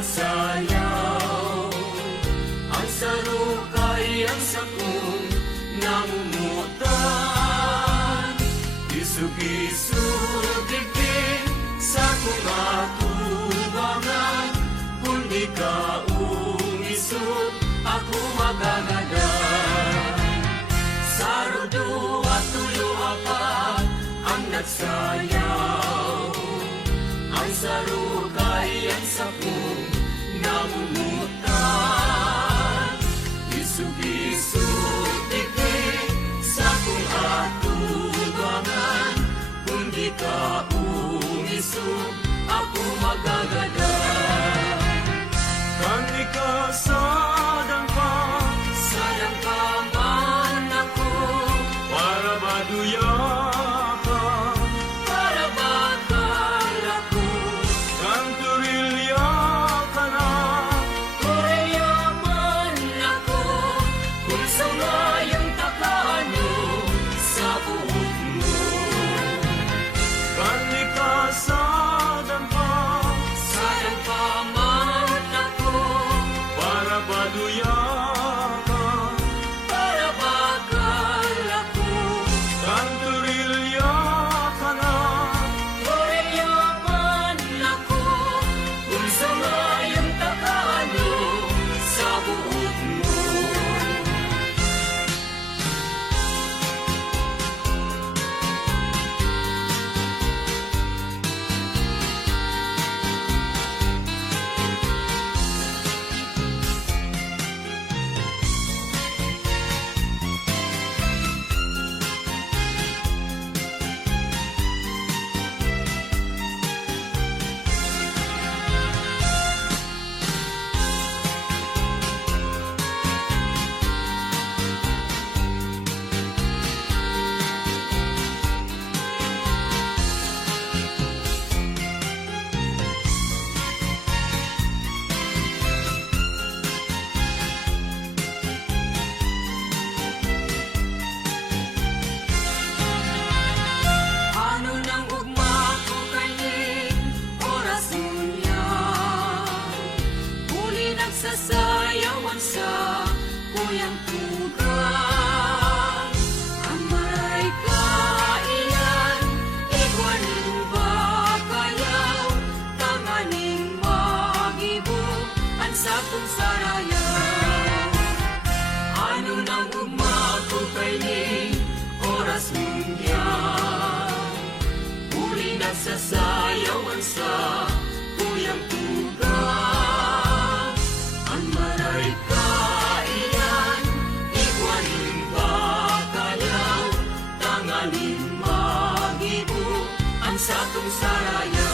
nagsayaw. Ang sarukay ang sakong namumutan. Isug-isug digdig sa kong atubangan. Kundi ka umisog, ako magagadan. Sarudo at tulo-apat ang nagsayaw. Ang sarukay ang sakong namumutan. Isug-isug digdig sa kong atubangan. Kung di ka umisog, ako magagadan. Kani ka sadang pa man ako. para maduya ka. Para bakal ako. Kanturilya ka na. Koreyaman ako. Kung sangayang takano sa buhok mo. Kani ka sadang pa Sayang pa man ako. para maduya ka. Para bakal ako. Kanturilya ka na. Koreyaman ako. Kung sangayang takano sa buhok mo. Ano nang ugma ko kanin, oras niya. Huli nagsasayawan sa kuyang tugang. Ang maray kaiyan, iguanin ba kayaw? Tanganing magibo, ang sakong sarayaw. Ano nang ugma ko kanin, oras niya. Huli nagsasayawan sa kuyang tugang. Ang maray kaiyan, iguanin ba kayaw? Tanganin magibo, ang sakong sarayaw.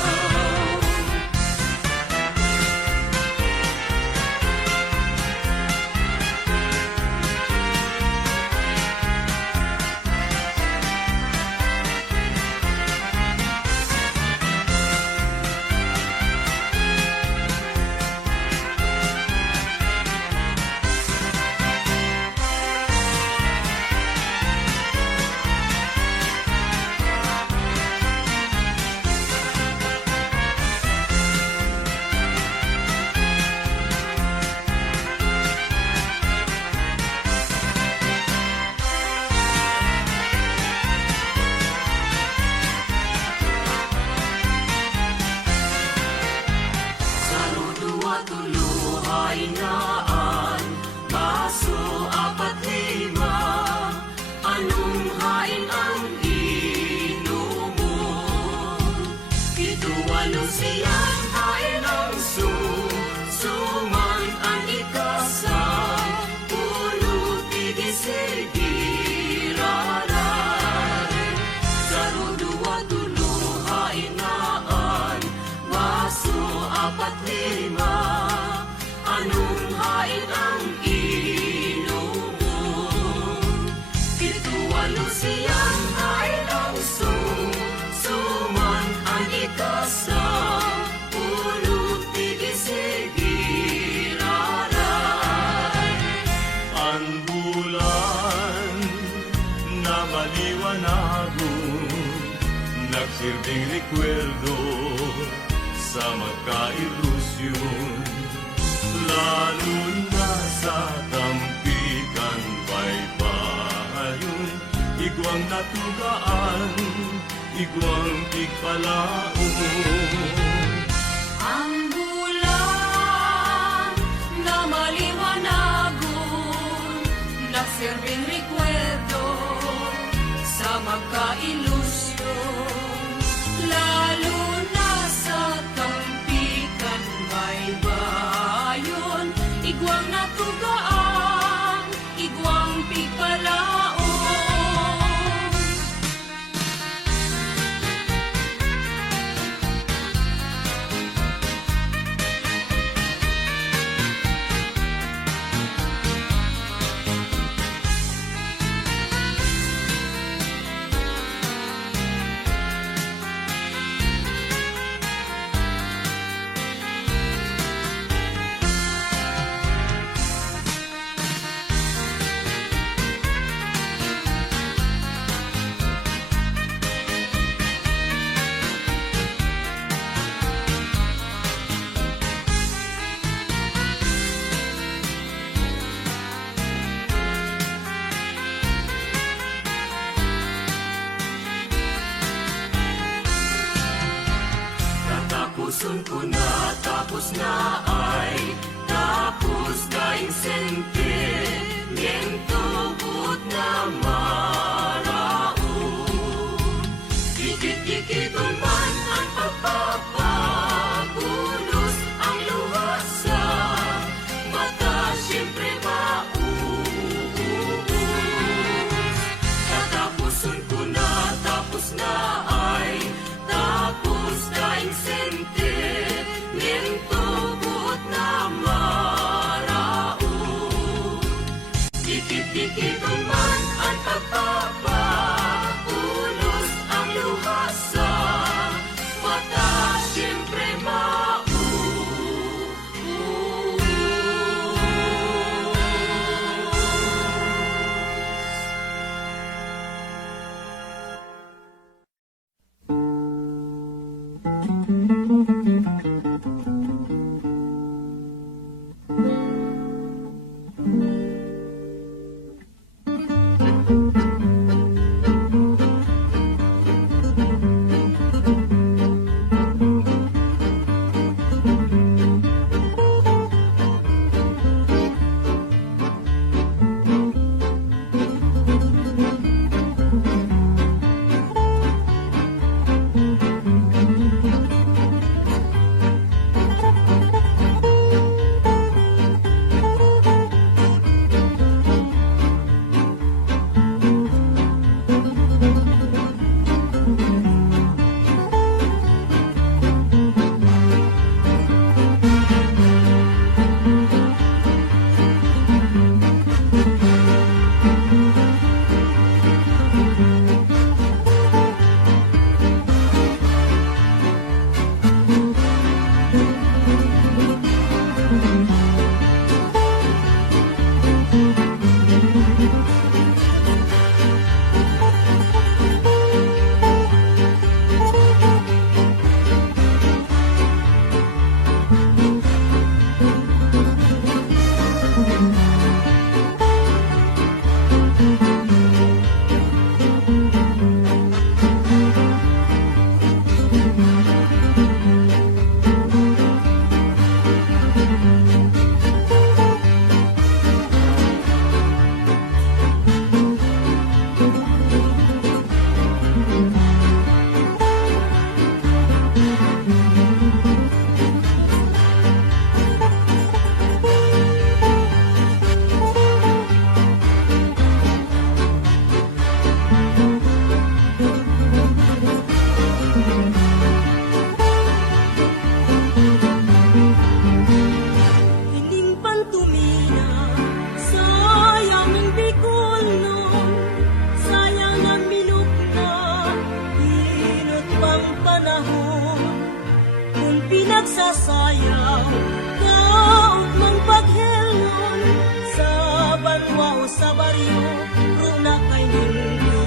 Sarudo at tulo hainaan, baso apat lima. Anong hain ang inumo? Ito walo siyang hain ang suman ang ikasang pulot igisigiraran. Sarudo at tulo hainaan, baso apat lima. Anong hain ang inumo? Ito walo siyang hain ang suman ang ikasang pulot igisigiraran. Ang bulan na maliwanagon, nagsilbing rekwerdo sa magkailusyon, lalo na sa tampikan baybayon, igwang natugaan, igwang pigpalaon. Ang bulan na maliwanagon, nagsirbing rekwento sa magkailusyon, lalo na sa tampikan baybayon, igwang natugaan, igwang pigpalaon. Tatapusun ko na, tapos na ay tapos kaing sentimiento but na maraon. Dikit-dikiton man ang pagpapagulos, ang luha sa mata siyempre mauubos. Tatapusun ko na, tapos na ay tapos kaing sentimiento but na maraon. Dikit-dikiton man ang pagpapagulos, ang luha sa mata siyempre nagsasayaw kaog mang paghelon sa banwa o sa baryo runa kay nindiko.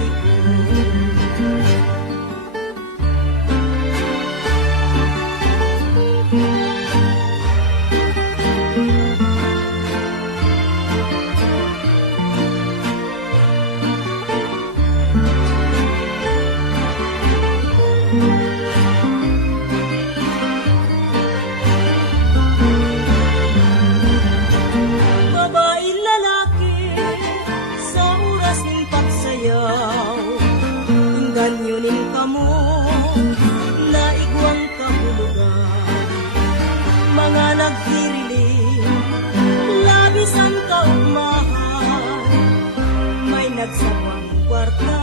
naghiriling, labis ang kaugmahan. May nagsabang kwarta,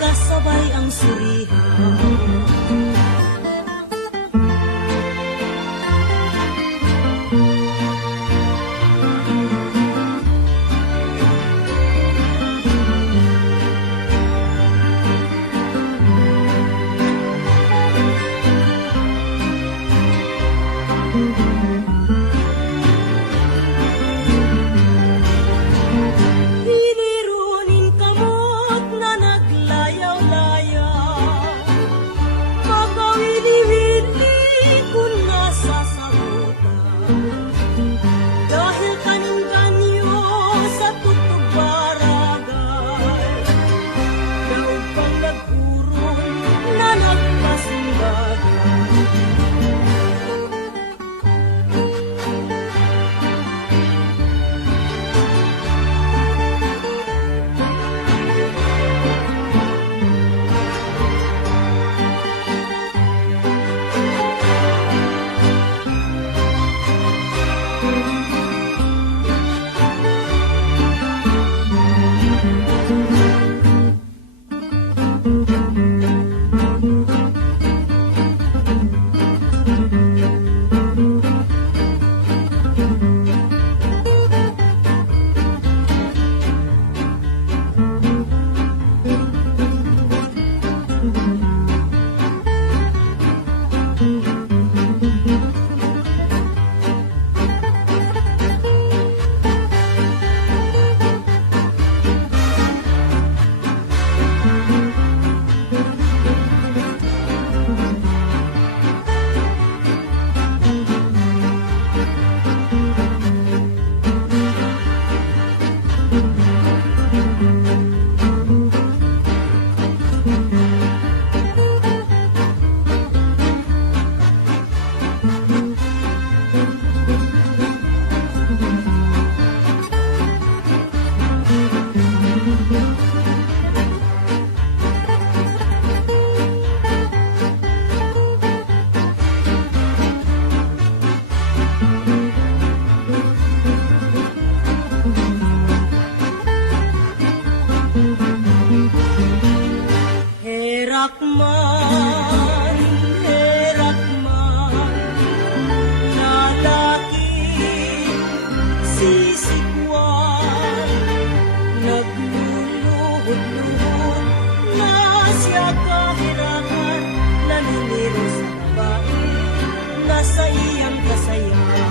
kasabay ang surihan. Hinirunin kamot na naglayaw-layaw, makawili-wili kung nasasagutan. Dahil kaning-kanyo sa tutog barangay, daw pang nag-urong na nagpasumbagan. Herak man, lalaki, sisikwan, nagluluhod-luhod na siya kahirapan, naniniro sa babae, nasa iyang kasayahan.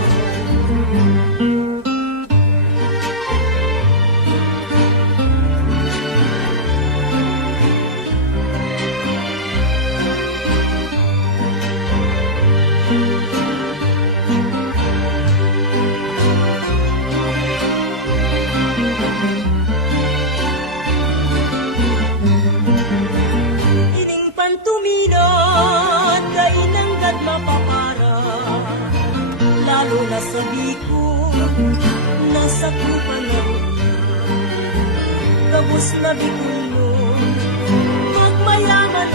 Ining pantuminat kay nanggad mapapara, lalo na sa biko, nasakupan na rin. Gabos na bikulo, magmayaman